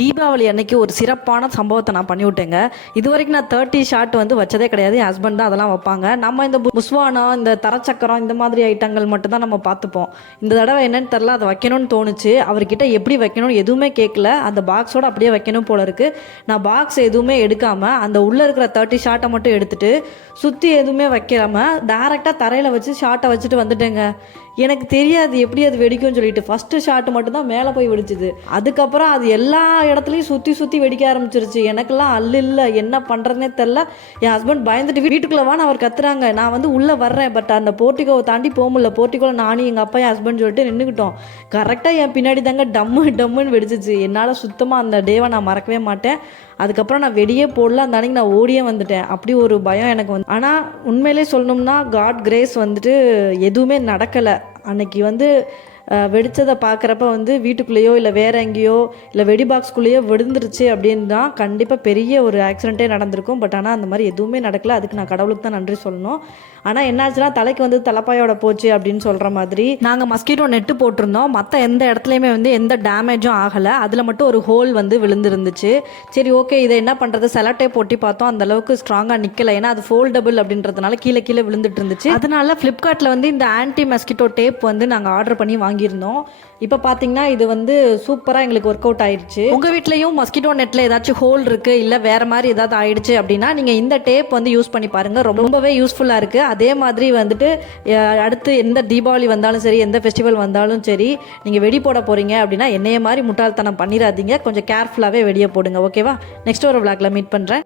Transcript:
தீபாவளி அன்னைக்கு ஒரு சிறப்பான சம்பவத்தை நான் பண்ணிவிட்டேங்க. இது வரைக்கும் நான் தேர்ட்டி ஷாட் வந்து வச்சதே கிடையாது. என் ஹஸ்பண்ட் தான் அதெல்லாம் வைப்பாங்க. நம்ம இந்த பு- புஸ்வானம் இந்த தரச்சக்கரம் இந்த மாதிரி ஐட்டங்கள் மட்டும்தான் நம்ம பார்த்துப்போம். இந்த தடவை என்னன்னு தெரில அதை வைக்கணும்னு தோணுச்சு. அவர்கிட்ட எப்படி வைக்கணும்னு எதுவுமே கேட்கல. அந்த பாக்ஸோட அப்படியே வைக்கணும் போல இருக்கு. நான் பாக்ஸ் எதுவுமே எடுக்காமல் அந்த உள்ளே இருக்கிற தேர்ட்டி ஷாட்டை மட்டும் எடுத்துட்டு சுற்றி எதுவுமே வைக்காம டேரெக்டாக தரையில் வச்சு ஷாட்டை வச்சுட்டு வந்துட்டேங்க. எனக்கு தெரியாது எப்படி அது வெடிக்கும்னு சொல்லிட்டு. ஃபஸ்ட்டு ஷாட் மட்டும் தான் மேலே போய் வெடிச்சுது. அதுக்கப்புறம் அது எல்லா இடத்துலையும் சுற்றி சுற்றி வெடிக்க ஆரம்பிச்சிருச்சு. எனக்கெல்லாம் அல்ல இல்லை. என்ன பண்ணுறதுனே தெரில. என் ஹஸ்பண்ட் பயந்துட்டு வீட்டுக்குள்ளே வான்னு அவர் கத்துறாங்க. நான் வந்து உள்ளே வர்றேன். பட் அந்த போர்ட்டிகோவை தாண்டி போக முடியல. போர்ட்டிகோவில் நானும் எங்கள் அப்பா என் ஹஸ்பண்ட் சொல்லிட்டு நின்றுக்கிட்டோம் கரெக்டாக என் பின்னாடி தாங்க டம்மு டம்முன்னு வெடிச்சிச்சு. என்னால் சுத்தமாக அந்த டேவை நான் மறக்கவே மாட்டேன். அதுக்கப்புறம் நான் வெடியே போடல. அந்த அன்றைக்கி நான் ஓடியே வந்துட்டேன். அப்படி ஒரு பயம் எனக்கு வந்து ஆனால் உண்மையிலே சொல்லணும்னா காட் கிரேஸ் வந்துட்டு எதுவுமே நடக்கலை. அன்னைக்கு வந்து வெடித்ததை பார்க்குறப்ப வந்து வீட்டுக்குள்ளேயோ இல்லை வேற எங்கேயோ இல்லை வெடி பாக்ஸ்குள்ளேயோ விழுந்துருச்சு அப்படின்னா கண்டிப்பாக பெரிய ஒரு ஆக்சிடென்ட்டே நடந்திருக்கும். பட் ஆனால் அந்த மாதிரி எதுவுமே நடக்கல. அதுக்கு நான் கடவுளுக்கு தான் நன்றி சொல்லணும். ஆனால் என்னாச்சுன்னா தலைக்கு வந்து தலைப்பாயோட போச்சு அப்படின்னு சொல்கிற மாதிரி நாங்கள் மஸ்கிட்டோ நெட்டு போட்டிருந்தோம். மற்ற எந்த இடத்துலையுமே வந்து எந்த டேமேஜும் ஆகலை. அதில் மட்டும் ஒரு ஹோல் வந்து விழுந்துருந்துச்சு. சரி ஓகே இதை என்ன பண்ணுறது செலட்டே போட்டி பார்த்தோம். அந்த அளவுக்கு ஸ்ட்ராங்காக நிற்கலை ஏன்னா அது ஃபோல்டபுள் அப்படின்றதுனால கீழே கீழே விழுந்துட்டு இருந்துச்சு. அதனால ஃப்ளிப்கார்ட்டில் வந்து இந்த ஆன்டி மஸ்கிட்டோ டேப் வந்து நாங்கள் ஆர்டர் பண்ணி வாங்கி வாங்கியிருந்தோம். இப்போ பார்த்தீங்கன்னா இது வந்து சூப்பராக எங்களுக்கு ஒர்க் அவுட் ஆயிடுச்சு உங்கள் வீட்லேயும் மஸ்கிட்டோ நெட்டில் ஏதாச்சும் ஹோல் இருக்குது இல்லை வேறு மாதிரி ஏதாவது ஆயிடுச்சு அப்படின்னா நீங்கள் இந்த டேப் வந்து யூஸ் பண்ணி பாருங்கள் ரொம்பவே யூஸ்ஃபுல்லாக இருக்குது அதே மாதிரி வந்துட்டு அடுத்து எந்த தீபாவளி வந்தாலும் சரி எந்த ஃபெஸ்டிவல் வந்தாலும் சரி நீங்கள் வெடி போட போகிறீங்க அப்படின்னா என்னைய மாதிரி முட்டாள்தனம் பண்ணிடாதீங்க கொஞ்சம் கேர்ஃபுல்லாகவே வெடியை போடுங்க. ஓகேவா நெக்ஸ்ட் ஒரு விளாக்ல மீட் பண்ணுறேன்